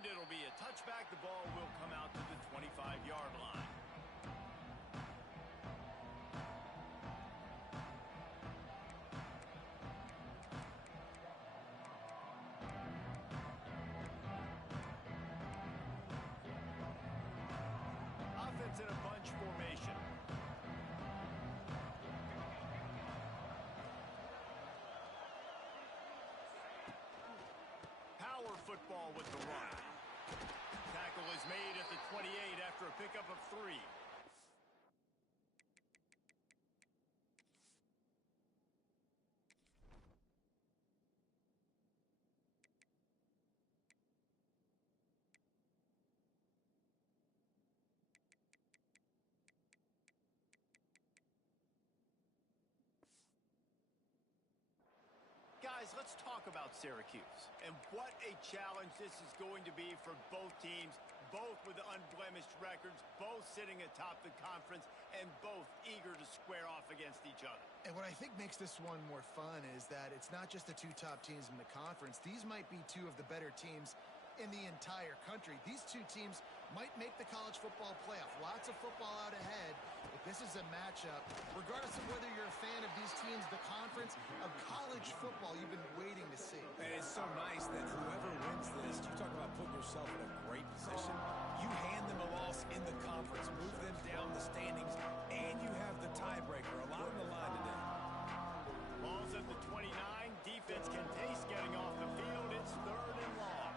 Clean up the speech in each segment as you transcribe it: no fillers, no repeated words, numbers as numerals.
And it'll be a touchback. The ball will come out to the 25-yard line. Offense in a bunch formation. Power football with the run. Tackle is made at the 28 after a pickup of 3. Guys, let's talk about Syracuse and what a challenge this is going to be for both teams, both with unblemished records, both sitting atop the conference, and both eager to square off against each other. And what I think makes this one more fun is that it's not just the two top teams in the conference. These might be two of the better teams in the entire country. These two teams might make the college football playoff. Lots of football out ahead, but this is a matchup, regardless of whether you're a fan of these teams, the conference of college football you've been waiting to see. And it's so nice that whoever wins this, you talk about putting yourself in a great position, you hand them a loss in the conference, move them down the standings, and you have the tiebreaker. A lot on the line today. Ball's at the 29. Defense can taste getting off the field. It's 3rd and long.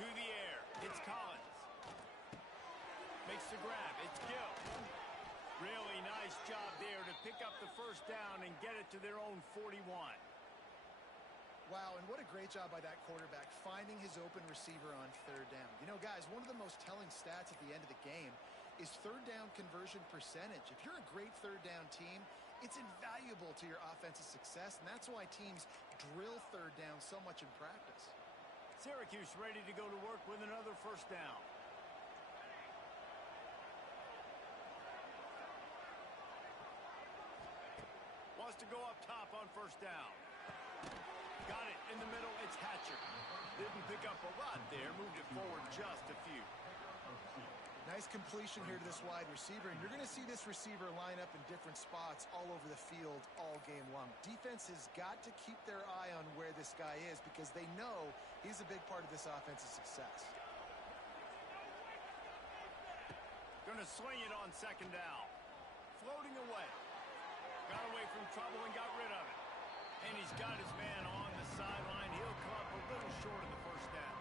To the air, it's Collins. Makes the grab, it's Gill. Really nice job there to pick up the first down and get it to their own 41. Wow, and what a great job by that quarterback, finding his open receiver on 3rd down. You know, guys, one of the most telling stats at the end of the game is 3rd down conversion percentage. If you're a great 3rd down team, it's invaluable to your offensive success, and that's why teams drill 3rd down so much in practice. Syracuse ready to go to work with another first down. Wants to go up top on first down. Got it in the middle. It's Hatcher. Didn't pick up a lot there. Moved it forward just a few. Nice completion here to this wide receiver, and you're going to see this receiver line up in different spots all over the field all game long. Defense has got to keep their eye on where this guy is because they know he's a big part of this offensive success. Going to swing it on 2nd down. Floating away. Got away from trouble and got rid of it. And he's got his man on the sideline. He'll come up a little short of the first down.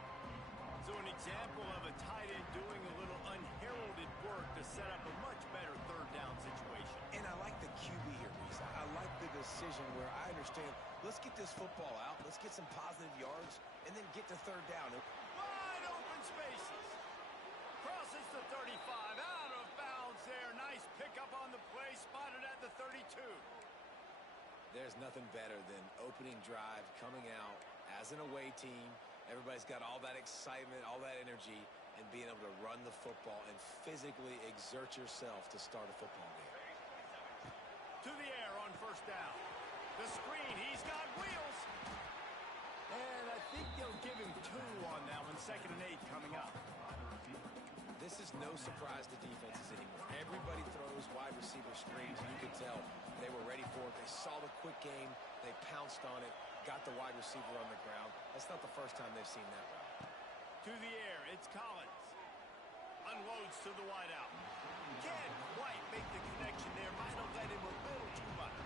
So an example of a tight end doing a little unheralded work to set up a much better 3rd down situation. And I like the QB here, Reese. I like the decision where I understand, let's get this football out, let's get some positive yards, and then get to 3rd down. Wide open spaces. Crosses the 35, out of bounds there. Nice pickup on the play, spotted at the 32. There's nothing better than opening drive, coming out as an away team. Everybody's got all that excitement, all that energy, and being able to run the football and physically exert yourself to start a football game. To the air on first down. The screen, he's got wheels. And I think they'll give him 2 on that one. 2nd and 8 coming up. This is no surprise to defenses anymore. Everybody throws wide receiver screens, and you can tell they were ready for it. They saw the quick game. They pounced on it, got the wide receiver on the ground. That's not the first time they've seen that route. To the air, it's Collins. Unloads to the wideout. Can't quite make the connection there. Might have let him a little too much.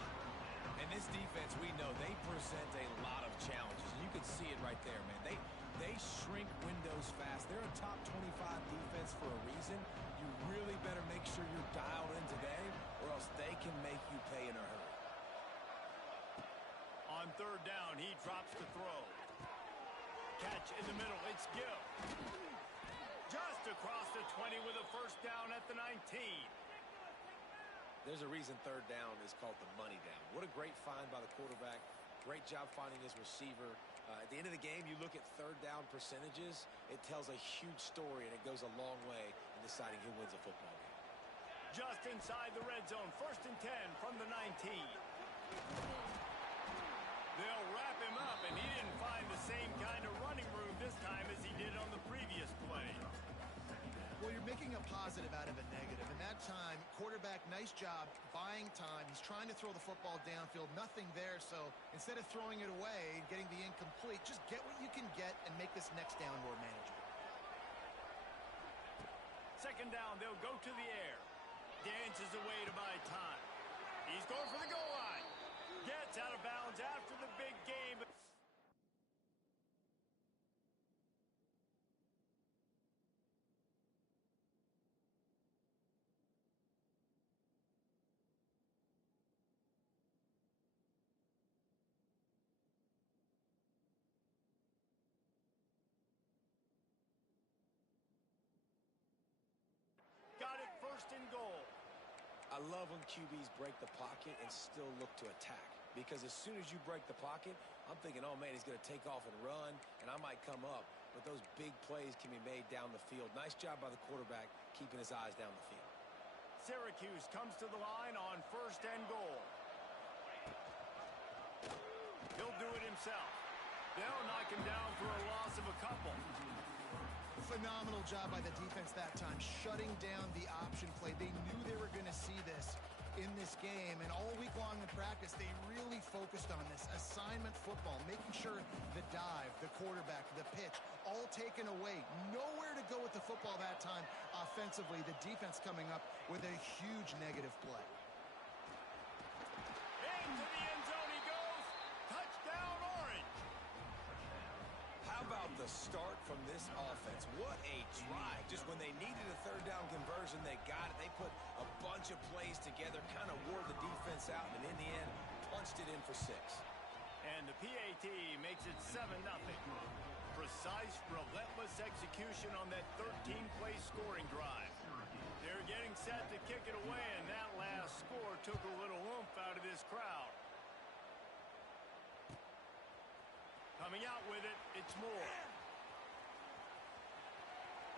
And this defense, we know, they present a lot of challenges. You can see it right there, man. They shrink windows fast. They're a top 25 defense for a reason. You really better make sure you're dialed in today, or else they can make you pay in a hurry. On 3rd down, he drops to throw. Catch in the middle, it's Gill. Just across the 20 with a first down at the 19. There's a reason 3rd down is called the money down. What a great find by the quarterback. Great job finding his receiver. At the end of the game, you look at 3rd down percentages. It tells a huge story, and it goes a long way in deciding who wins a football game. Just inside the red zone, 1st and 10 from the 19. They'll wrap him up, and he didn't find the same kind of running room this time as he did on the previous play. Well, you're making a positive out of a negative. And that time, quarterback, nice job buying time. He's trying to throw the football downfield. Nothing there. So instead of throwing it away and getting the incomplete, just get what you can get and make this next down more manageable. 2nd down, they'll go to the air. Dances away to buy time. He's going for the goal line. Gets out of bounds after the big game. Got it 1st and goal. I love when QBs break the pocket and still look to attack. Because as soon as you break the pocket, I'm thinking, oh, man, he's going to take off and run, and I might come up. But those big plays can be made down the field. Nice job by the quarterback keeping his eyes down the field. Syracuse comes to the line on 1st and goal. He'll do it himself. They'll knock him down for a loss of a couple. Phenomenal job by the defense that time, shutting down the option play. They knew they were going to see this in this game, and all week long in practice, they really focused on this assignment football, making sure the dive, the quarterback, the pitch, all taken away. Nowhere to go with the football that time offensively. The defense coming up with a huge negative play. Into the end zone he goes. Touchdown, Orange. How about the start from this offense? What a drive. Just when they needed a 3rd down conversion, they got it. They put a bunch of plays together, kind of wore the defense out, and in the end, punched it in for 6. And the PAT makes it 7-0. Precise, relentless execution on that 13-play scoring drive. They're getting set to kick it away, and that last score took a little oomph out of this crowd. Coming out with it, it's Moore.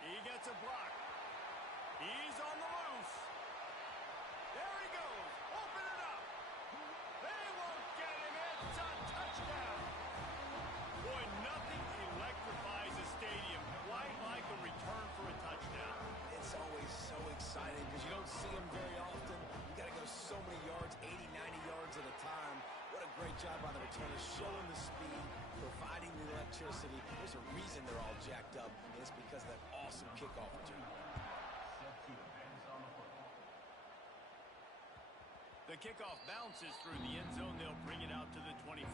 He gets a block. He's on the loose. There he goes. Open it up. They won't get him. It's a touchdown. Boy, nothing electrifies a stadium quite like a return for a touchdown. It's always so exciting because you don't see them very often. You got to go so many yards, 80, 90 yards at a time. What a great job by the returners, showing the speed, providing the electricity. There's a reason they're all jacked up, and it's because of that awesome kickoff return. The kickoff bounces through the end zone. They'll bring it out to the 25.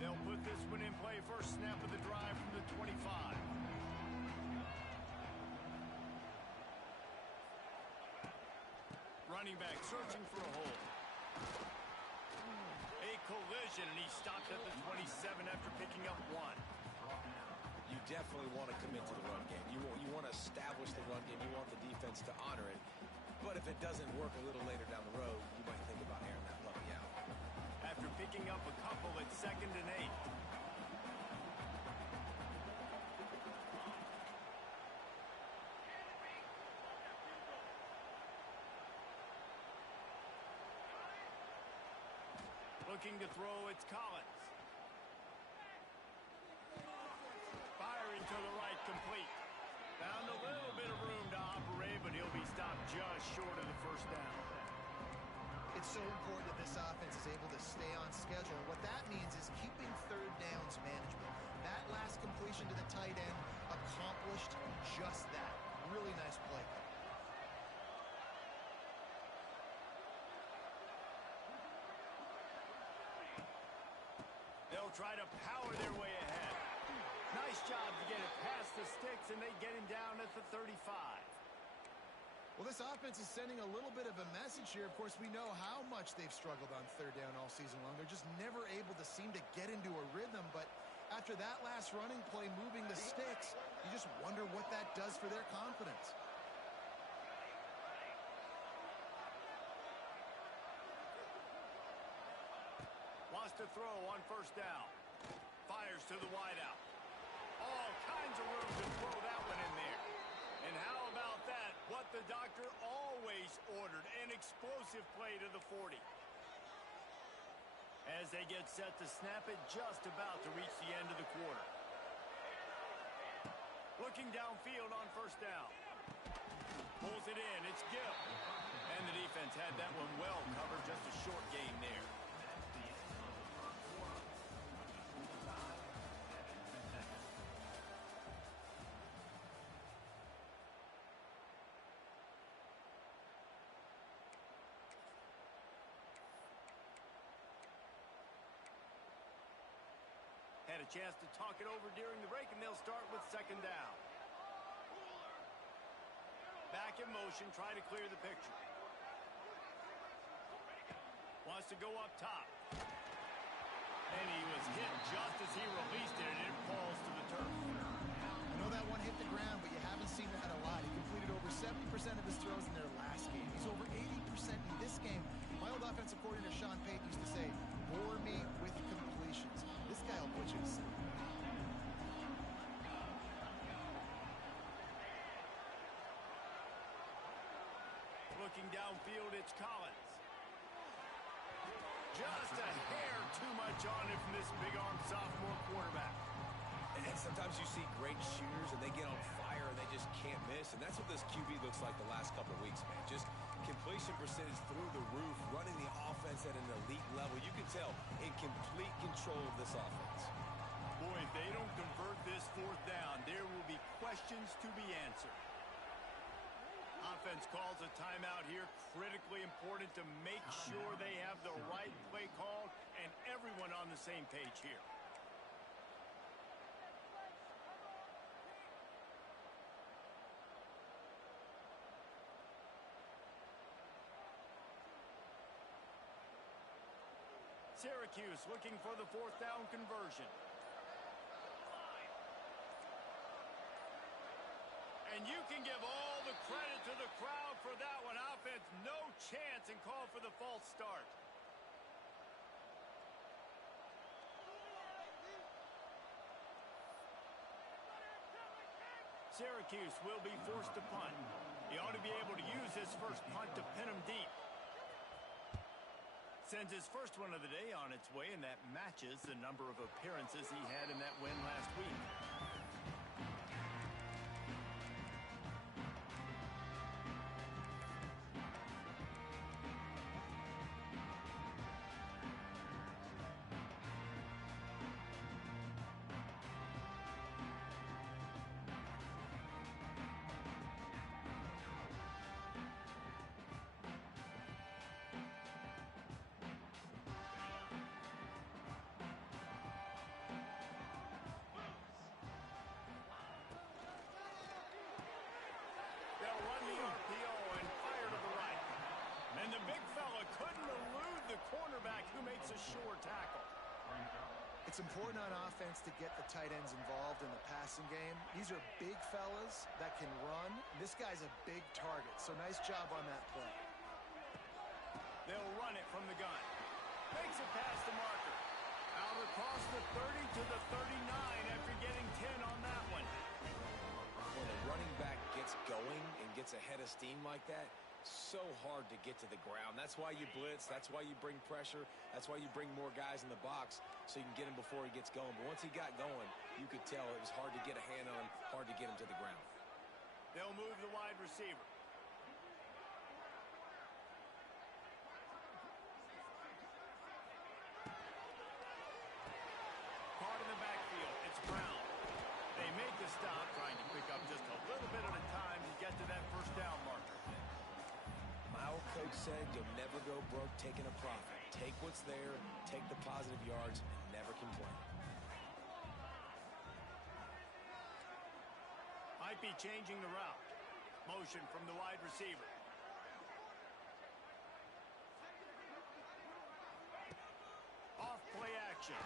They'll put this one in play. First snap of the drive from the 25. Running back searching for a hole. A collision, and he stopped at the 27 after picking up 1. You definitely want to commit to the run game. You want to establish the run game. You want the defense to honor it. But if it doesn't work a little later down the road, you might think about airing that puppy out. After picking up a couple at 2nd and 8. Looking to throw, it's Collins. Firing to the right, complete. Found a little bit of room to operate, but he'll be stopped just short of the 1st down. It's so important that this offense is able to stay on schedule. And what that means is keeping 3rd downs management. That last completion to the tight end accomplished just that. Really nice play. They'll try to power their way ahead. Nice job to get it past the sticks, and they get him down at the 35. Well, this offense is sending a little bit of a message here. Of course, we know how much they've struggled on 3rd down all season long. They're just never able to seem to get into a rhythm. But after that last running play, moving the sticks, you just wonder what that does for their confidence. to throw on first down. Fires to the wideout. All kinds of room to throw that one in there. And how about that? What the doctor always ordered, an explosive play to the 40. As they get set to snap it, just about to reach the end of the quarter. Looking downfield on first down. Pulls it in. It's Gill. And the defense had that one well covered. Just a short gain there. Had a chance to talk it over during the break, and they'll start with second down. Back in motion, try to clear the picture. Wants to go up top. And he was hit just as he released it, and it falls to the turf. I know that one hit the ground, but you haven't seen that a lot. He completed over 70% of his throws in their last game. He's over 80% in this game. My old offensive coordinator, Sean Payton, used to say, bore me with completions. This guy will put you to sleep. Looking downfield, it's Collins. Just a hair too much on it from this big-arm sophomore quarterback. And sometimes you see great shooters, and they get on fire, and they just can't miss. And that's what this QB looks like the last couple of weeks, man. Just completion percentage through the roof, running the offense at an elite level. You can tell in complete control of this offense. Boy, if they don't convert this fourth down, there will be questions to be answered. Offense calls a timeout here. Critically important to make sure they have the right play called and everyone on the same page here. Syracuse looking for the fourth down conversion. And you can give all the credit to the crowd for that one. Offense, no chance, and call for the false start. Syracuse will be forced to punt. He ought to be able to use his first punt to pin him deep. Sends his first one of the day on its way, and that matches the number of appearances he had in that win last week. Cornerback who makes a sure tackle. It's important on offense to get the tight ends involved in the passing game. These are big fellas that can run. This guy's a big target, so nice job on that play. They'll run it from the gun. Makes it past the marker. Out across the 30 to the 39 after getting 10 on that one. When a running back gets going and gets ahead of steam like that, so hard to get to the ground. That's why you blitz. That's why you bring pressure. That's why you bring more guys in the box so you can get him before he gets going. But once he got going, you could tell it was hard to get a hand on him, hard to get him to the ground. They'll move the wide receiver. Caught in the backfield. It's Brown. They make the stop, trying to pick up just a little bit at a time to get to that first down marker. My old coach said you'll never go broke taking a profit. Take what's there, take the positive yards, and never complain. Might be changing the route. Motion from the wide receiver. Off play action.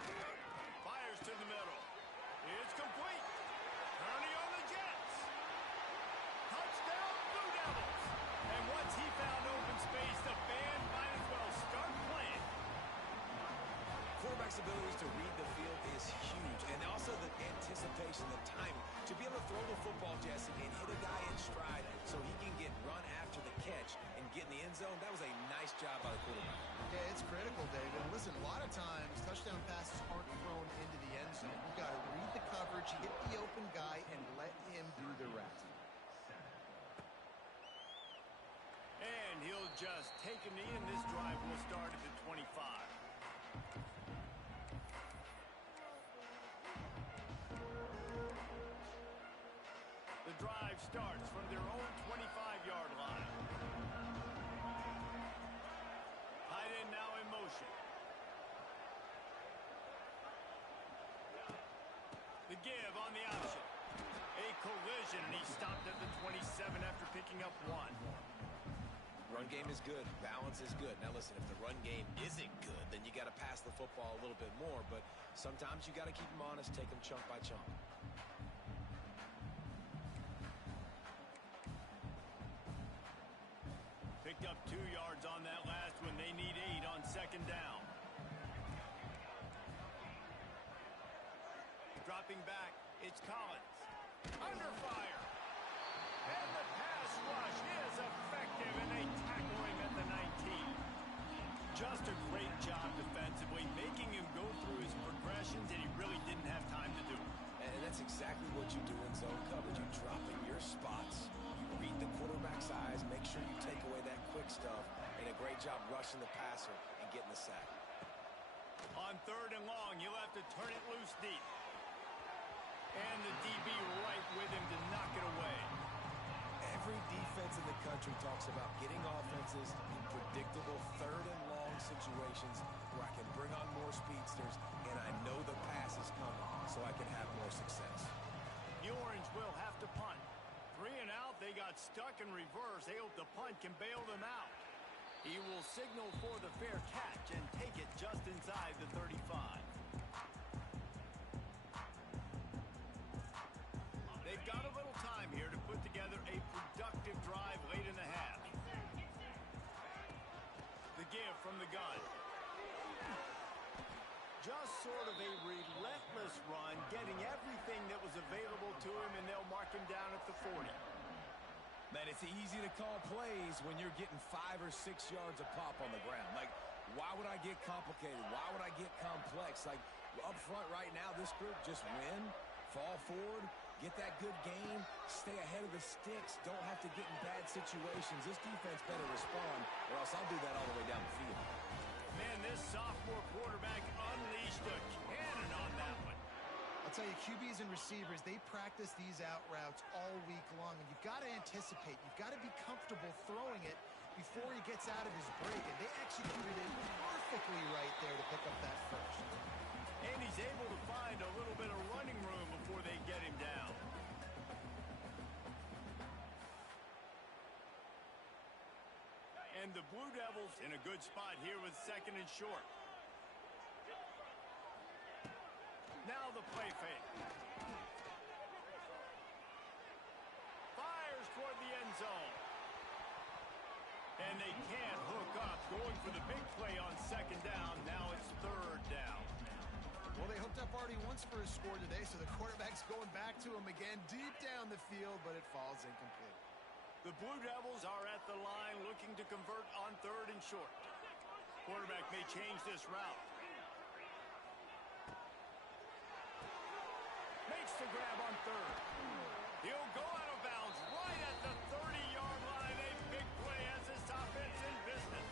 Fires to the middle. It's complete. Turning on the Jets. Touchdown, Blue Devils. And once he found open space, the band might as well start playing. quarterback's abilities to read the field is huge. And also the anticipation, the timing. To be able to throw the football, Jesse, and hit a guy in stride so he can get run after the catch and get in the end zone, that was a nice job by the quarterback. Yeah, it's critical, David. And listen, a lot of times touchdown passes aren't thrown into the end zone. You've got to read the coverage, hit the open guy, and let him do the rest. And he'll just take a knee, and this drive will start at the 25. The drive starts from their own 25-yard line. Tight end now in motion. The give on the option. A collision, and he stopped at the 27 after picking up one. Run game is good. Balance is good. Now, listen, if the run game isn't good, then you got to pass the football a little bit more. But sometimes you got to keep them honest, take them chunk by chunk. Picked up 2 yards on that last one. They need 8 on second down. Dropping back, it's Collins. Under fire. And the pass rush is effective, and they tackle him at the 19. Just a great job defensively, making him go through his progressions, and he really didn't have time to do it. And that's exactly what you do in zone coverage. You drop in your spots, you read the quarterback's eyes, make sure you take away that quick stuff, and a great job rushing the passer and getting the sack. On third and long, you'll have to turn it loose deep. And the DB right with him to knock it away. Every defense in the country talks about getting offenses in predictable third and long situations where I can bring on more speedsters and I know the pass is coming so I can have more success. The Orange will have to punt. 3 and out, they got stuck in reverse. They hope the punt can bail them out. He will signal for the fair catch and take it just inside the 35. They've got a little time here to put together a productive drive late in the half. The give from the gun. Just sort of a relentless run, getting everything that was available to him, and they'll mark him down at the 40. Man, it's easy to call plays when you're getting 5 or 6 yards a pop on the ground. Like, why would I get complicated? Why would I get complex? Like, up front right now, this group just win, fall forward, get that good game, stay ahead of the sticks, don't have to get in bad situations. This defense better respond, or else I'll do that all the way down the field. Man, this sophomore quarterback unleashed a cannon on that one. I'll tell you, QBs and receivers, they practice these out routes all week long, and you've got to anticipate. You've got to be comfortable throwing it before he gets out of his break, and they executed it perfectly right there to pick up that first. And he's able to find a little bit of running room before they get him down. And the Blue Devils in a good spot here with second and short. Now the play fake. Fires toward the end zone. And they can't hook up. Going for the big play on second down. Now it's third down. Well, they hooked up already once for a score today, so the quarterback's going back to him again deep down the field, but it falls incomplete. The Blue Devils are at the line looking to convert on third and short. Quarterback may change this route. Makes the grab on third. He'll go out of bounds right at the 30-yard line. A big play as this offense in business.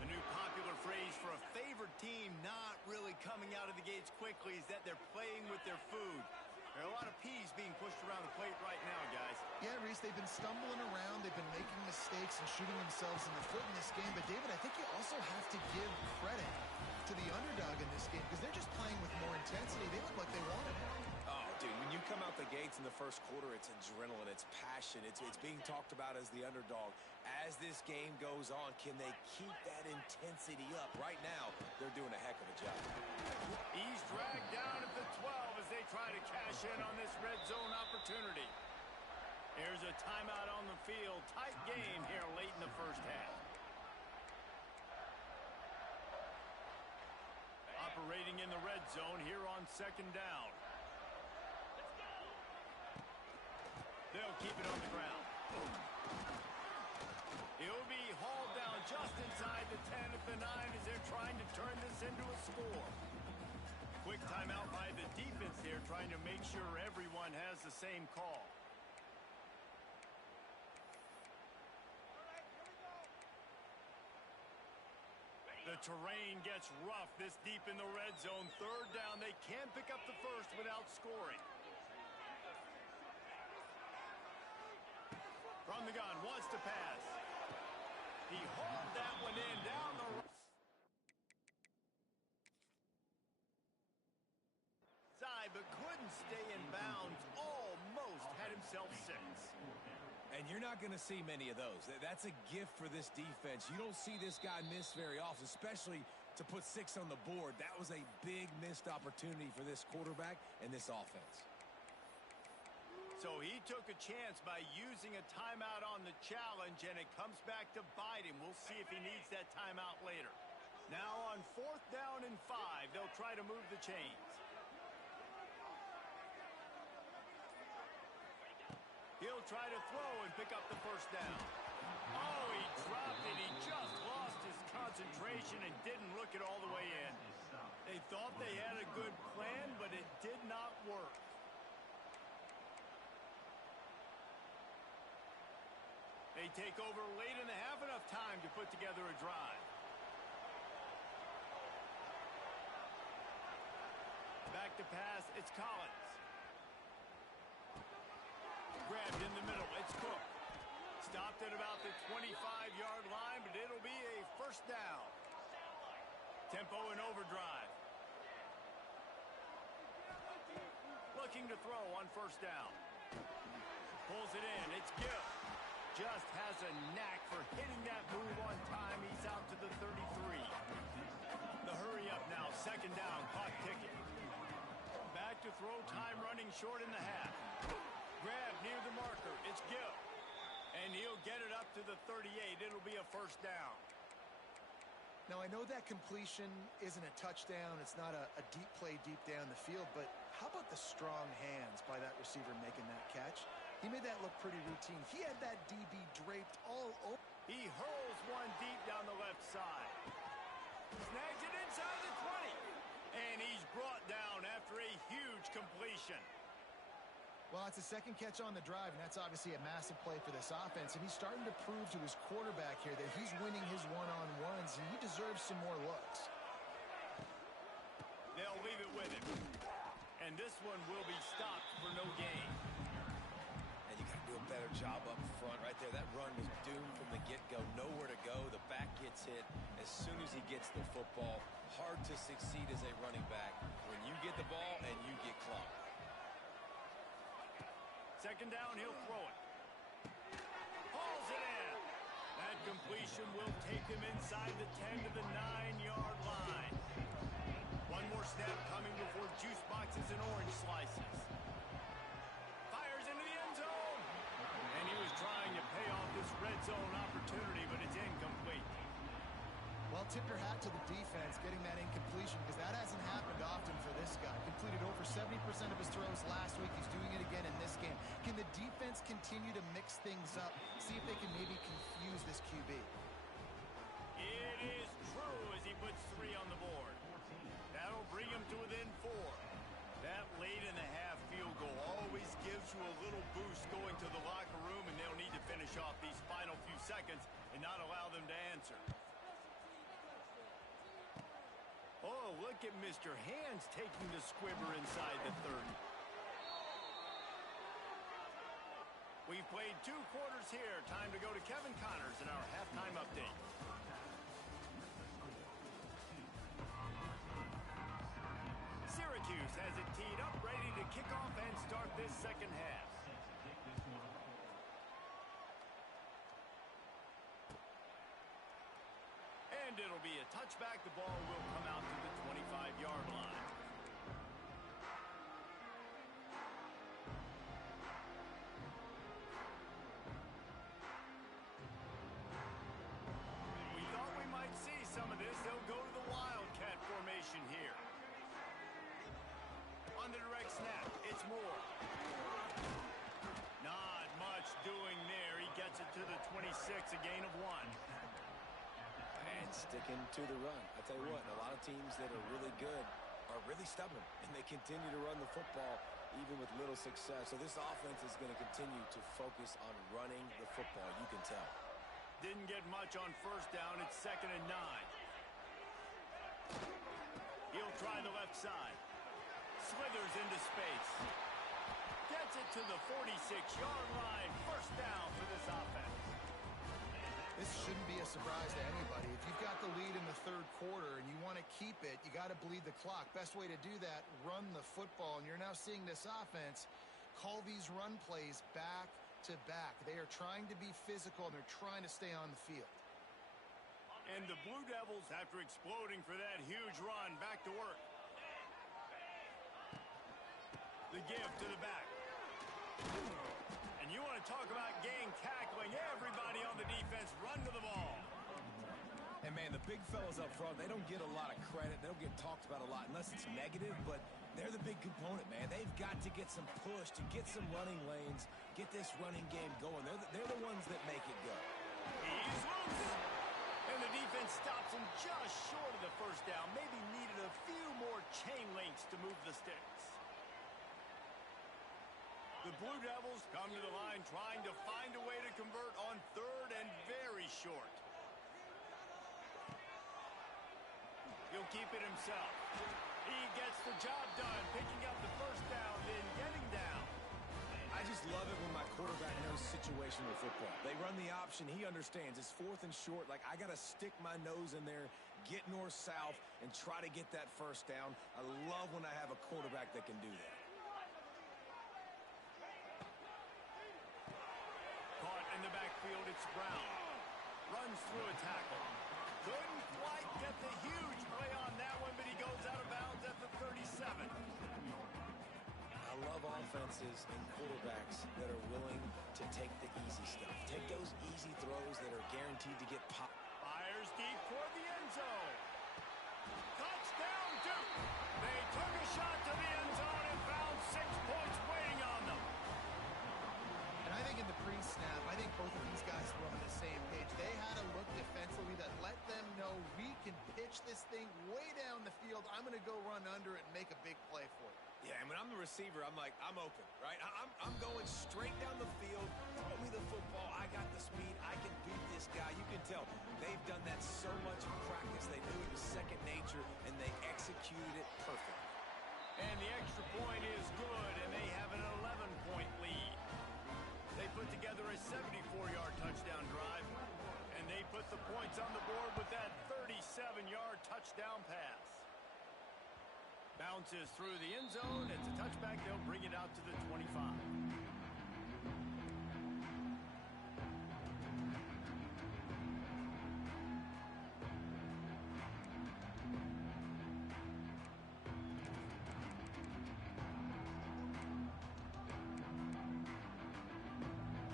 A new popular phrase for a favored team not really coming out of the gates quickly is that they're playing with their food. There are a lot of peas being pushed around the plate right now, guys. Yeah, Reese, they've been stumbling around. They've been making mistakes and shooting themselves in the foot in this game. But, David, I think you also have to give credit to the underdog in this game because they're just playing with more intensity. They look like they want it. Oh, dude, when you come out the gates in the first quarter, it's adrenaline, it's passion, it's being talked about as the underdog. As this game goes on, can they keep that intensity up? Right now, they're doing a heck of a job. He's dragged down at the 12 as they try to cash in on this red zone opportunity. Here's a timeout on the field. Tight game here late in the first half. Operating in the red zone here on second down. They'll keep it on the ground. He'll be hauled down just inside the 10 at the 9 as they're trying to turn this into a score. Quick timeout by the defense here, trying to make sure everyone has the same call. The terrain gets rough this deep in the red zone. Third down, they can pick up the first without scoring. From the gun, wants to pass. He hauled that one in down the side, but couldn't stay in bounds. Almost had himself 6. And you're not going to see many of those. That's a gift for this defense. You don't see this guy miss very often, especially to put 6 on the board. That was a big missed opportunity for this quarterback and this offense. So he took a chance by using a timeout on the challenge, and it comes back to bite him. We'll see if he needs that timeout later. Now on 4th down and 5, they'll try to move the chains. He'll try to throw and pick up the first down. Oh, he dropped it. He just lost his concentration and didn't look it all the way in. They thought they had a good plan, but it did not work. They take over late in the half, enough time to put together a drive. Back to pass, it's Collins. Grabbed in the middle, it's Cook. Stopped at about the 25-yard line, but it'll be a first down. Tempo and overdrive. Looking to throw on first down. Pulls it in, it's Gill. Just has a knack for hitting that move on time. He's out to the 33. The hurry up now, second down, clock ticking. Back to throw, time running short in the half. Grab near the marker, it's Gill. And he'll get it up to the 38. It'll be a first down. Now, I know that completion isn't a touchdown. It's not a deep play deep down the field, but how about the strong hands by that receiver making that catch? He made that look pretty routine. He had that DB draped all over. He hurls one deep down the left side. Snags it inside the 20. And he's brought down after a huge completion. Well, it's a second catch on the drive, and that's obviously a massive play for this offense. And he's starting to prove to his quarterback here that he's winning his one-on-ones, and he deserves some more looks. They'll leave it with him. And this one will be stopped for no gain. And you got to do a better job up front right there. That run was doomed from the get-go. Nowhere to go. The back gets hit as soon as he gets the football. Hard to succeed as a running back when you get the ball and you get clocked. Second down, he'll throw it. Hauls it in. That completion will take him inside the 10 to the 9-yard line. One more snap coming before juice boxes and orange slices. Fires into the end zone. And he was trying to pay off this red zone opportunity, but it's incomplete. Well, tip your hat to the defense getting that incompletion, because that hasn't happened often for this guy. Completed over 70% of his throws last week. He's doing it again in this game. Can the defense continue to mix things up, see if they can maybe confuse this QB? It is true as he puts 3 on the board. That'll bring him to within 4. That late in the half field goal always gives you a little boost going to the locker room, and they'll need to finish off these final few seconds and not allow them to answer. Oh, look at Mr. Hands taking the squibber inside the 30. We've played 2 quarters here. Time to go to Kevin Connors in our halftime update. Syracuse has it teed up, ready to kick off and start this second half. And it'll be a touchback. The ball will come out to the 25-yard line. We thought we might see some of this. They'll go to the Wildcat formation here. on the direct snap. It's Moore. Not much doing there. He gets it to the 26, a gain of 1. And sticking to the run. I tell you what, a lot of teams that are really good are really stubborn, and they continue to run the football even with little success. So this offense is going to continue to focus on running the football, you can tell. Didn't get much on first down. It's 2nd and 9. He'll try the left side. Slithers into space. Gets it to the 46-yard line. First down for this offense. This shouldn't be a surprise to anybody. If you've got the lead in the third quarter and you want to keep it, you got to bleed the clock. Best way to do that, run the football. And you're now seeing this offense call these run plays back to back. They are trying to be physical, and they're trying to stay on the field. And the Blue Devils, after exploding for that huge run, back to work. The give to the back. And you want to talk about gang tackling. Everybody on the defense run to the ball. And, man, the big fellas up front, they don't get a lot of credit. They don't get talked about a lot unless it's negative, but they're the big component, man. They've got to get some push, to get some running lanes, get this running game going. They're the ones that make it go. He's loose. And the defense stops him just short of the first down. Maybe needed a few more chain links to move the sticks. The Blue Devils come to the line trying to find a way to convert on 3rd and very short. He'll keep it himself. He gets the job done, picking up the first down, then getting down. I just love it when my quarterback knows situational football. They run the option. He understands. It's 4th and short. Like, I got to stick my nose in there, get north-south, and try to get that first down. I love when I have a quarterback that can do that. Caught in the backfield, it's Brown. Runs through a tackle. Couldn't quite get the huge play on that one, but he goes out of bounds at the 37. I love offenses and quarterbacks that are willing to take the easy stuff. Take those easy throws that are guaranteed to get popped. Fires deep toward the end zone. Touchdown, Duke. They took a shot to the end zone and found 6 points waiting on them. And I think in the pre-snap, I think both of these guys were on the same page. They had a look defensively that let them know we can pitch this thing way down the field. I'm going to go run under it and make a big play for it. Yeah, and when I'm the receiver, I'm like, I'm open, right? I'm going straight down the field. Throw me the football. I got the speed. I can beat this guy. You can tell they've done that so much in practice. They knew it was second nature, and they executed it perfectly. And the extra point is good, and they have an 11-point lead. They put together a 74-yard touchdown drive, and they put the points on the board with that 37-yard touchdown pass. Bounces through the end zone. It's a touchback. They'll bring it out to the 25.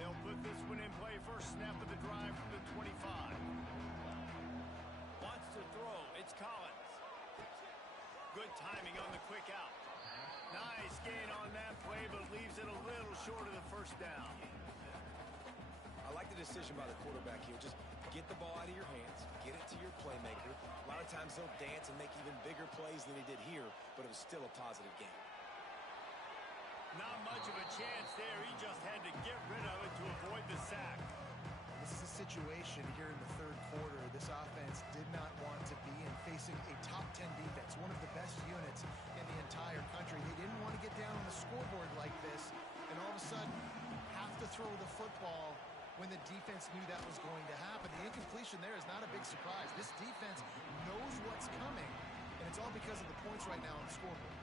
They'll put this one in play. First snap of the drive from the 25. Wants to throw. It's Collins. Good timing on the quick out. Nice gain on that play, but leaves it a little short of the first down. I like the decision by the quarterback here. Just get the ball out of your hands, get it to your playmaker. A lot of times he'll dance and make even bigger plays than he did here, but it was still a positive game. Not much of a chance there. He just had to get rid of it to avoid the sack. This is a situation here in the third quarter this offense did not want to be in, facing a top 10 defense, one of the best units in the entire country. They didn't want to get down on the scoreboard like this and all of a sudden have to throw the football when the defense knew that was going to happen. The incompletion there is not a big surprise. This defense knows what's coming, and it's all because of the points right now on the scoreboard.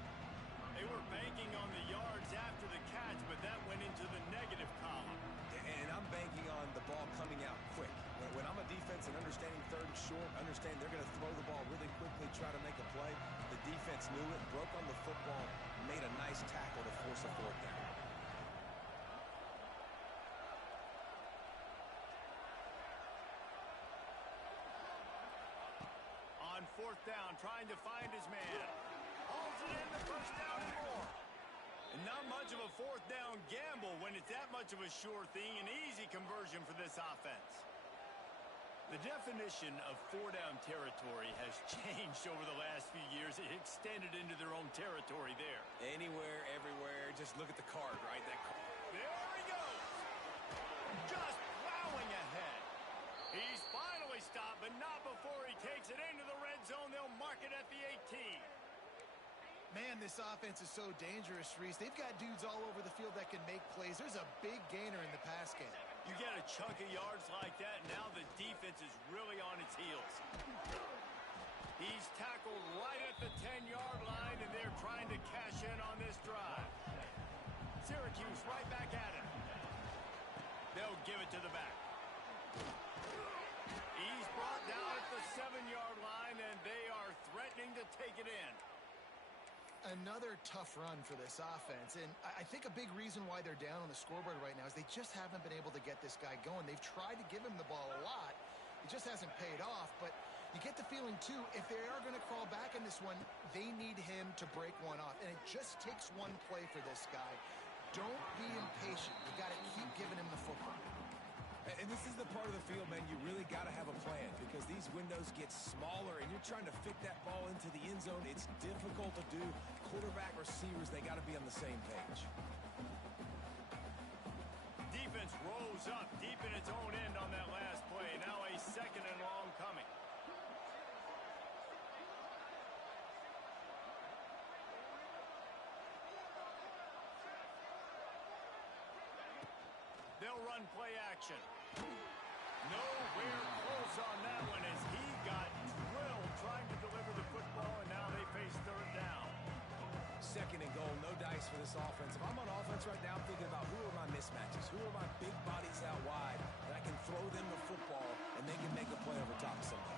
They were banking on the yards after the catch, but that went into the negative column. And I'm banking on the ball coming out quick. When I'm a defense and understanding 3rd and short, understand they're going to throw the ball really quickly, try to make a play. The defense knew it, broke on the football, made a nice tackle to force a 4th down. On 4th down, trying to find his man. Hauls it in, the first down and more. And not much of a fourth down gamble when it's that much of a sure thing, an easy conversion for this offense. The definition of four-down territory has changed over the last few years. It extended into their own territory there. Anywhere, everywhere, just look at the card, right? That card. There he goes. Just plowing ahead. He's finally stopped, but not before he takes it into the red zone. They'll mark it at the 18. Man, this offense is so dangerous, Reese. They've got dudes all over the field that can make plays. There's a big gainer in the pass game. You get a chunk of yards like that, and now the defense is really on its heels. He's tackled right at the 10-yard line, and they're trying to cash in on this drive. Syracuse right back at him. They'll give it to the back. He's brought down at the 7-yard line, and they are threatening to take it in. Another tough run for this offense, and I think a big reason why they're down on the scoreboard right now is they just haven't been able to get this guy going. They've tried to give him the ball a lot. It just hasn't paid off, but you get the feeling, too, if they are going to crawl back in this one, they need him to break one off, and it just takes one play for this guy. Don't be impatient. You got to keep giving him the football. And this is the part of the field, man, you really got to have a plan because these windows get smaller and you're trying to fit that ball into the end zone. It's difficult to do. Quarterback, receivers, they got to be on the same page. Defense rose up deep in its own end on that last play. Now a second and long coming. They'll run play action. Nowhere close on that one as he got drilled trying to deliver the football, and now they face third down. Second and goal, no dice for this offense. If I'm on offense right now, I'm thinking about who are my mismatches, who are my big bodies out wide that I can throw them the football and they can make a play over top of somebody.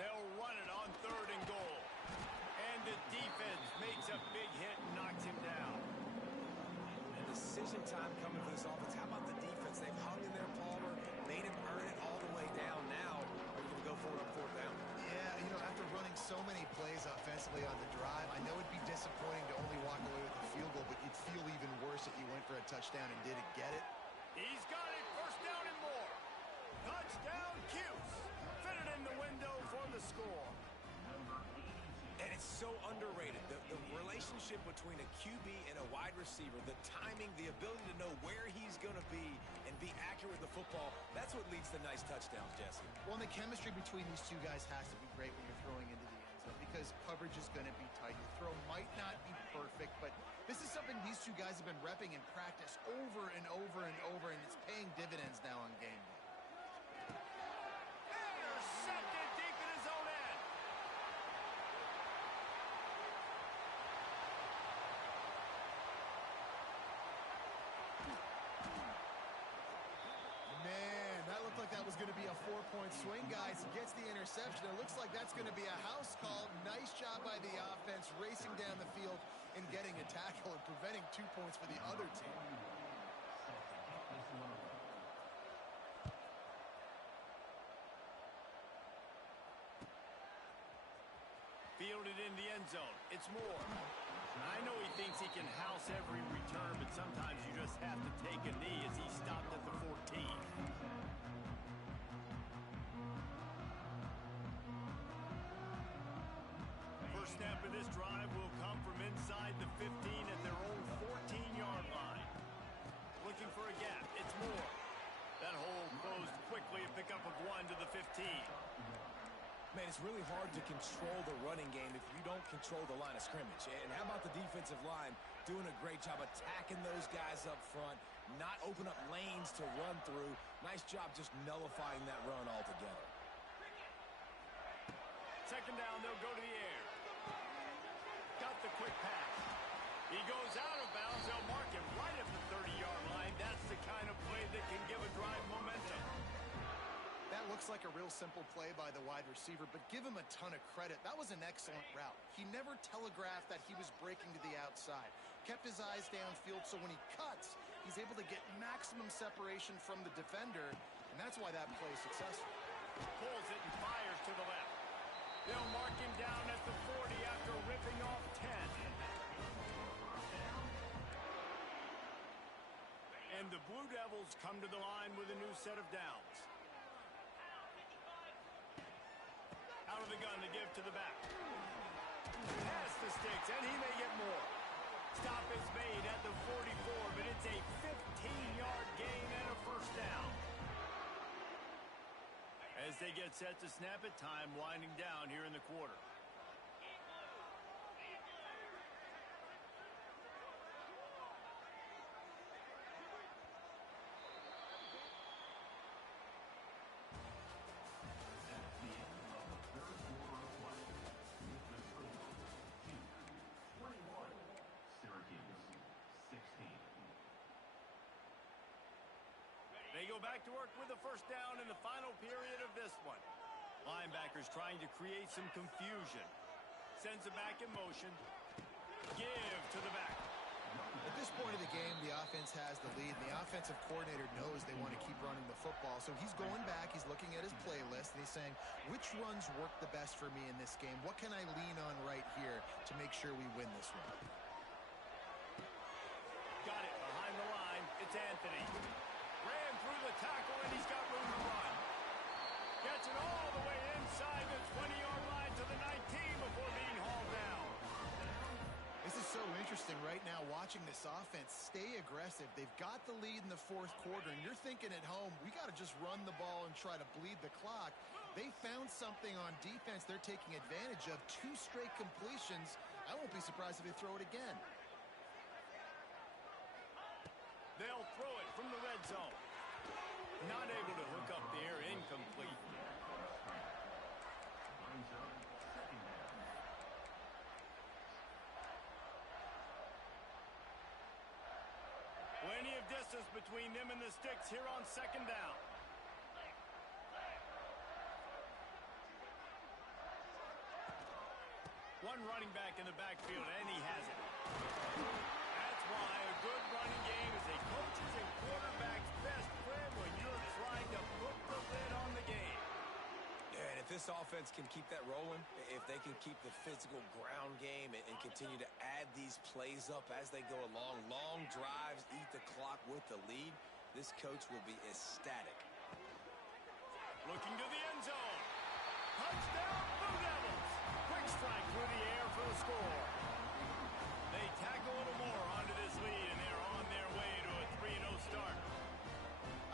They'll run it on third and goal. And the defense makes a big hit and knocks him down. And decision time coming for this offense. How about the defense? They've hung in there, Palmer, made him earn it all the way down. Now, are you going to go for it on fourth down? Yeah, you know, after running so many plays offensively on the drive, I know it'd be disappointing to only walk away with a field goal, but you'd feel even worse if you went for a touchdown and didn't get it. He's got it. First down and more. Touchdown, Cuse. Fitted in the window for the score. And it's so underrated. The relationship between a QB and a wide receiver, the timing, the ability to know where he's going to be and be accurate with the football, that's what leads to nice touchdowns, Jesse. Well, and the chemistry between these two guys has to be great when you're throwing into the end zone because coverage is going to be tight. Your throw might not be perfect, but this is something these two guys have been repping in practice over and over and over, and it's paying dividends now on game day. Intercepted deep in his own end. Man, that looked like that was going to be a 4-point swing, guys. He gets the interception. It looks like that's going to be a house call. Nice job by the offense, racing down the field and getting a tackle and preventing 2 points for the other team. Fielded in the end zone. It's Moore. I know he thinks he can house every return, but sometimes you just have to take a knee as he stopped at the 14. First snap of this drive will come from inside the 15 at their own 14-yard line. Looking for a gap. It's Moore. That hole closed quickly, a pickup of 1 to the 15. Man, it's really hard to control the running game if you don't control the line of scrimmage. And how about the defensive line doing a great job attacking those guys up front, not open up lanes to run through. Nice job just nullifying that run altogether. Second down, they'll go to the air. Got the quick pass. He goes out of bounds. They'll mark him right at the 30-yard line. That's the kind of play that can give a drive momentum. That looks like a real simple play by the wide receiver, but give him a ton of credit. That was an excellent route. He never telegraphed that he was breaking to the outside. Kept his eyes downfield, so when he cuts, he's able to get maximum separation from the defender, and that's why that play is successful. Pulls it and fires to the left. They'll mark him down at the 40 after ripping off 10. And the Blue Devils come to the line with a new set of downs. Out of the gun to give to the back. Pass the sticks, and he may get more. Stop is made at the 44, but it's a 15-yard gain and a first down. As they get set to snap it, time winding down here in the quarter. They go back to work with the first down in the final period of this one. Linebackers trying to create some confusion. Sends it back in motion. Give to the back. At this point of the game, the offense has the lead. The offensive coordinator knows they want to keep running the football. So he's going back, he's looking at his playlist, and he's saying, which runs work the best for me in this game? What can I lean on right here to make sure we win this one? Got it behind the line. It's Anthony. Ran through the tackle, and he's got room to run. Gets it all the way inside the 20-yard line to the 19 before being hauled down. This is so interesting right now, watching this offense stay aggressive. They've got the lead in the fourth quarter, and you're thinking at home, we got to just run the ball and try to bleed the clock. They found something on defense they're taking advantage of. 2 straight completions. I won't be surprised if they throw it again. They'll throw it from the red zone. Not able to hook up there, incomplete. Plenty of distance between them and the sticks here on second down. One running back in the backfield, and he has it. That's why a good running game is a coach's and quarterback's best friend when you're trying to put the lid on the game. Yeah, and if this offense can keep that rolling, if they can keep the physical ground game and continue to add these plays up as they go along, long drives, eat the clock with the lead, this coach will be ecstatic. Looking to the end zone. Touchdown, Blue Devils. Quick strike through the air for the score. They tack a little more onto this lead, and they're on their way to a 3-0 start.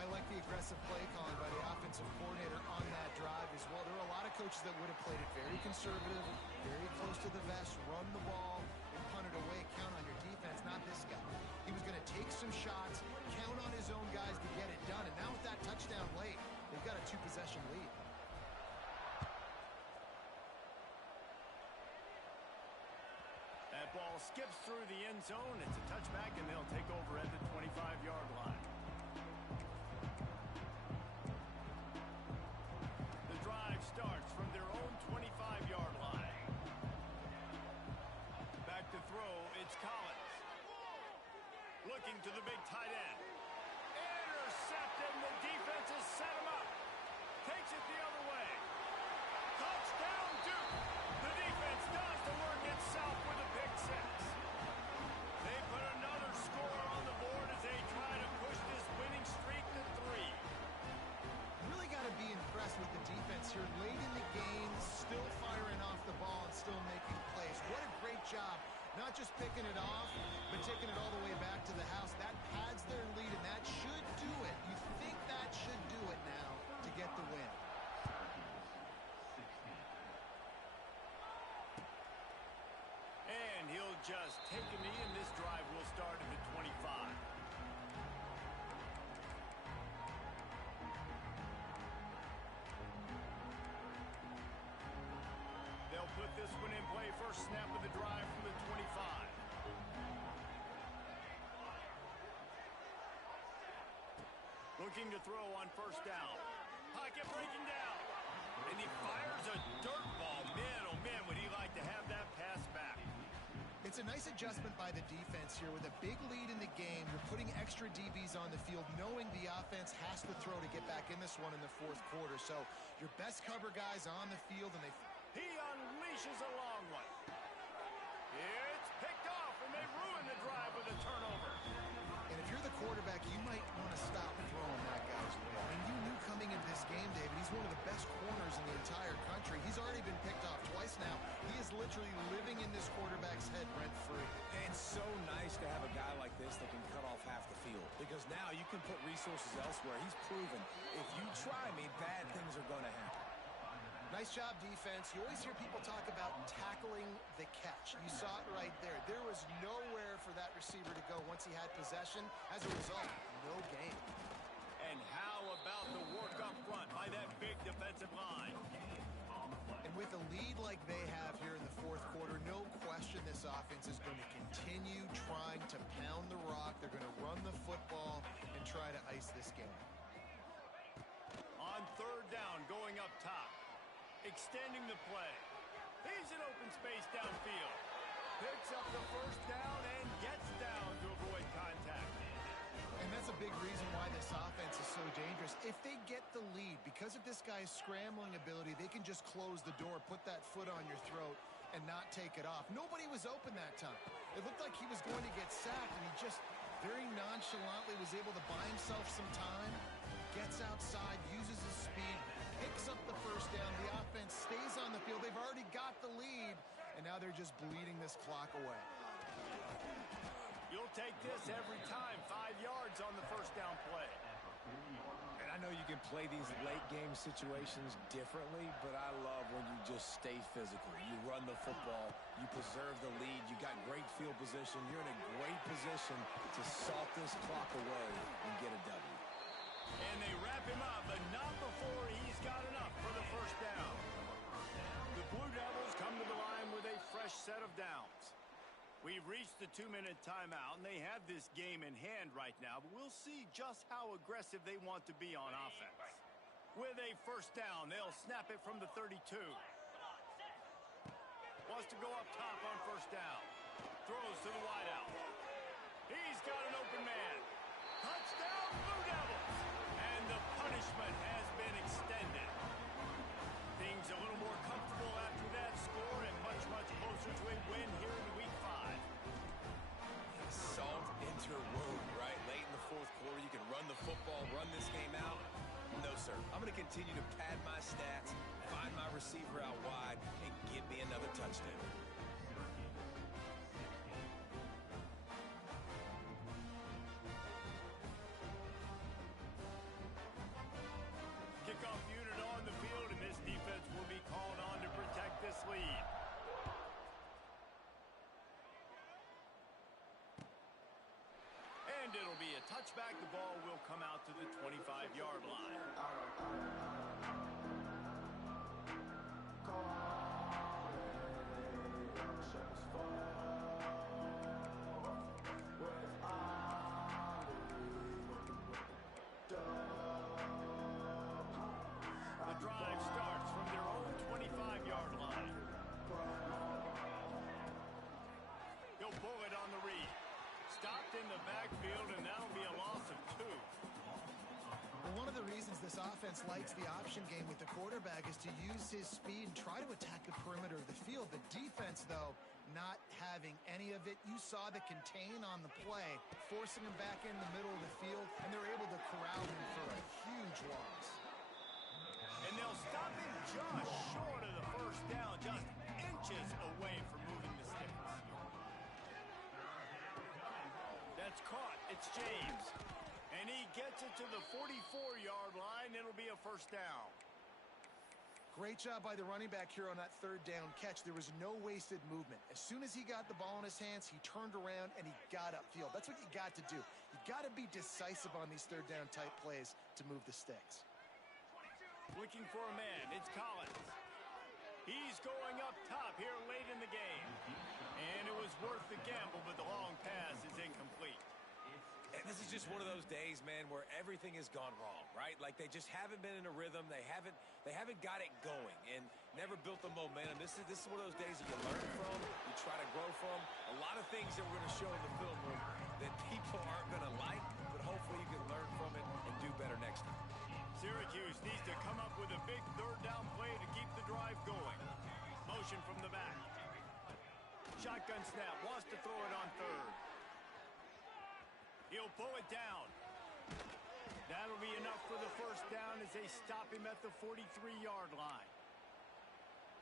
I like the aggressive play calling by the offensive coordinator on that drive as well. There are a lot of coaches that would have played it very conservative, very close to the vest, run the ball, and punt it away, count on your defense, not this guy. He was going to take some shots, count on his own guys to get it done, and now with that touchdown late, they've got a 2-possession lead. That ball skips through the end zone. It's a touchback, and they'll take over at the 25-yard line. The drive starts from their own 25-yard line. Back to throw, it's Collins. Looking to the big tight end. Intercepted, and the defense has set him up. Takes it the other way. Touchdown, Duke. The defense does the work itself with a pick six. They put another score on the board as they try to push this winning streak to 3. Really got to be impressed with the defense here. Late in the game, still firing off the ball and still making plays. What a great job. Not just picking it off, but taking it all the way back to the house. That pads their lead, and that should do it. You think that should do it now to get the win. And he'll just take a knee, and this drive will start at the 25. They'll put this one in play. First snap of the drive from the 25. Looking to throw on first down. Pocket breaking down. And he fires a dirt ball. Man, oh man, would he like to have that pass back. It's It's a nice adjustment by the defense here. With a big lead in the game, you're putting extra DBs on the field, knowing the offense has to throw to get back in this one in the fourth quarter. So your best cover guys on the field, and he unleashes a long one. It's picked off, and they ruin the drive with a turnover. And if you're the quarterback, you might want to stop throwing that guy's way. I mean, you knew coming into this game, David, he's one of the best corners in the entire country. He's already been picked off twice now. He is literally living in this quarterback's head rent-free. It's so nice to have a guy like this that can cut off half the field, because now you can put resources elsewhere. He's proven if you try me, bad things are going to happen. Nice job, defense. You always hear people talk about tackling the catch. You saw it right there. There was nowhere for that receiver to go once he had possession. As a result, no gain. And how about the work up front by that big defensive line? And with a lead like they have here in the fourth quarter, no question this offense is going to continue trying to pound the rock. They're going to run the football and try to ice this game. On third down, going up top. Extending the play. He's in open space downfield. Picks up the first down and gets down to avoid contact. And that's a big reason why this offense is so dangerous. If they get the lead, because of this guy's scrambling ability, they can just close the door, put that foot on your throat, and not take it off. Nobody was open that time. It looked like he was going to get sacked, and he just very nonchalantly was able to buy himself some time, gets outside, uses his speed, picks up the first down. The offense stays on the field. They've already got the lead, and now they're just bleeding this clock away. You'll take this every time. 5 yards on the first down play. And I know you can play these late game situations differently, but I love when you just stay physical. You run the football, you preserve the lead, you got great field position, you're in a great position to salt this clock away and get a W. And they wrap him up, but not before he's got enough for the first down. The Blue Devils come to the line with a fresh set of downs. We've reached the 2-minute timeout, and they have this game in hand right now, but we'll see just how aggressive they want to be on offense. With a first down, they'll snap it from the 32. Wants to go up top on first down. Throws to the wideout. He's got an open man. Touchdown, Blue Devils! And the punishment has been extended. Things a little more comfortable after that score and much, much closer to a win here in week 5. Salt into your wound, right? Late in the fourth quarter, you can run the football, run this game out. No, sir. I'm going to continue to pad my stats, find my receiver out wide, and give me another touchdown. Kickoff unit on the field, and this defense will be called on to protect this lead. And it'll be a touchback. The ball will come out to the 25-yard line. The drive starts from their own 25-yard line. He'll pull it on the read. Stopped in the backfield, and that'll be a loss of 2. Well, one of the reasons this offense likes the option game with the quarterback is to use his speed and try to attack the perimeter of the field. The defense, though, not having any of it. You saw the contain on the play, forcing him back in the middle of the field, and they're able to corral him for a huge loss. And they'll stop him just short of the first down, just inches away from moving the sticks. That's caught. It's James. And he gets it to the 44-yard line. It'll be a first down. Great job by the running back here on that third down catch. There was no wasted movement. As soon as he got the ball in his hands, he turned around and he got upfield. That's what you got to do. You got to be decisive on these third down type plays to move the sticks. Looking for a man. It's Collins. He's going up top here late in the game. And it was worth the gamble, but the long pass is incomplete. And this is just one of those days, man, where everything has gone wrong, right? Like they just haven't been in a rhythm. They haven't got it going. And never built the momentum. This is one of those days that you learn from, you try to grow from. A lot of things that we're going to show in the film room that people aren't going to like, but hopefully you can learn from it and do better next time. Syracuse needs to come up with a big third down play to keep the drive going. Motion from the back. Shotgun snap, wants to throw it on third. He'll pull it down. That'll be enough for the first down as they stop him at the 43-yard line.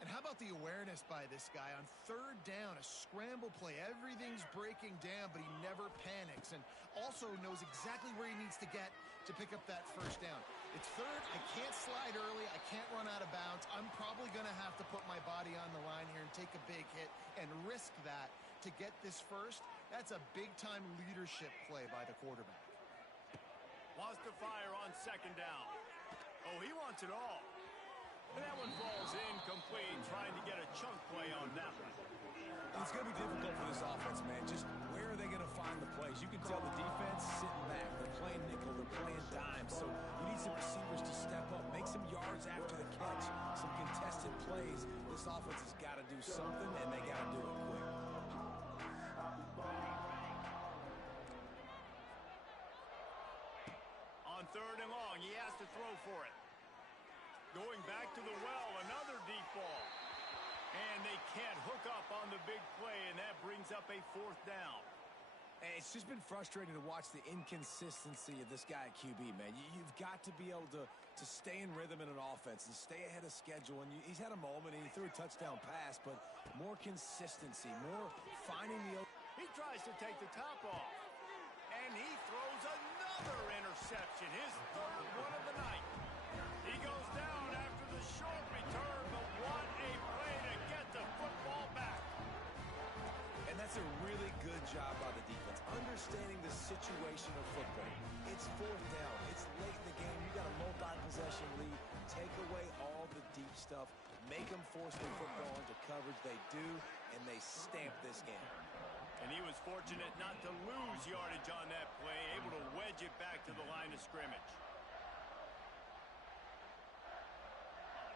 And how about the awareness by this guy on third down, a scramble play. Everything's breaking down, but he never panics and also knows exactly where he needs to get to pick up that first down. It's third. I can't slide early. I can't run out of bounds. I'm probably going to have to put my body on the line here and take a big hit and risk that to get this first. That's a big-time leadership play by the quarterback. Wants to fire on second down. Oh, he wants it all. And that one falls incomplete, trying to get a chunk play on that one. It's going to be difficult for this offense, man. Just where are they going to find the plays? You can tell the defense sitting back. They're playing nickel. They're playing dime. So you need some receivers to step up, make some yards after the catch, some contested plays. This offense has got to do something, and they got to do it quick. On third and long, he has to throw for it. Going back to the well, another deep ball. And they can't hook up on the big play, and that brings up a fourth down. It's just been frustrating to watch the inconsistency of this guy at QB, man. You've got to be able to stay in rhythm in an offense and stay ahead of schedule. And he's had a moment, and he threw a touchdown pass, but more consistency, more finding the... He tries to take the top off. And he throws another interception, his third one of the night. He goes down after the short return, but what a play to get the football back. And that's a really good job by the defense, understanding the situation of football. It's fourth down. It's late in the game. You got a multi-possession lead. Take away all the deep stuff. Make them force the football into coverage. They do, and they stamp this game. And he was fortunate not to lose yardage on that play, able to wedge it back to the line of scrimmage.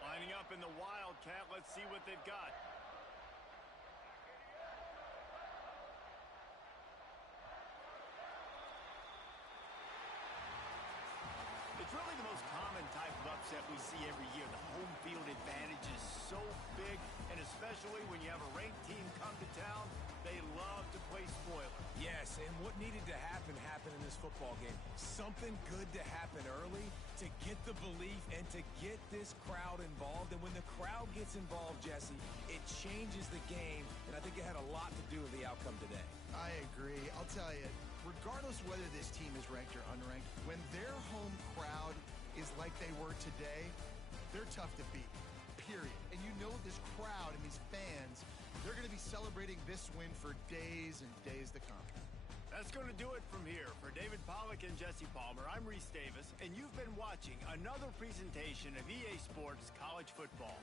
Lining up in the Wildcat, let's see what they've got. It's really the most common type of upset we see every year. The home field advantage is so big, and especially when you have a ranked team come to town, they love to play spoiler. Yes, and what needed to happen happened in this football game. Something good to happen early to get the belief and to get this crowd involved. And when the crowd gets involved, Jesse, it changes the game, and I think it had a lot to do with the outcome today. I agree. I'll tell you, regardless whether this team is ranked or unranked, when their home crowd is like they were today, they're tough to beat, period. And you know this crowd and these fans, they're going to be celebrating this win for days and days to come. That's going to do it from here. For David Pollack and Jesse Palmer, I'm Reese Davis, and you've been watching another presentation of EA Sports College Football.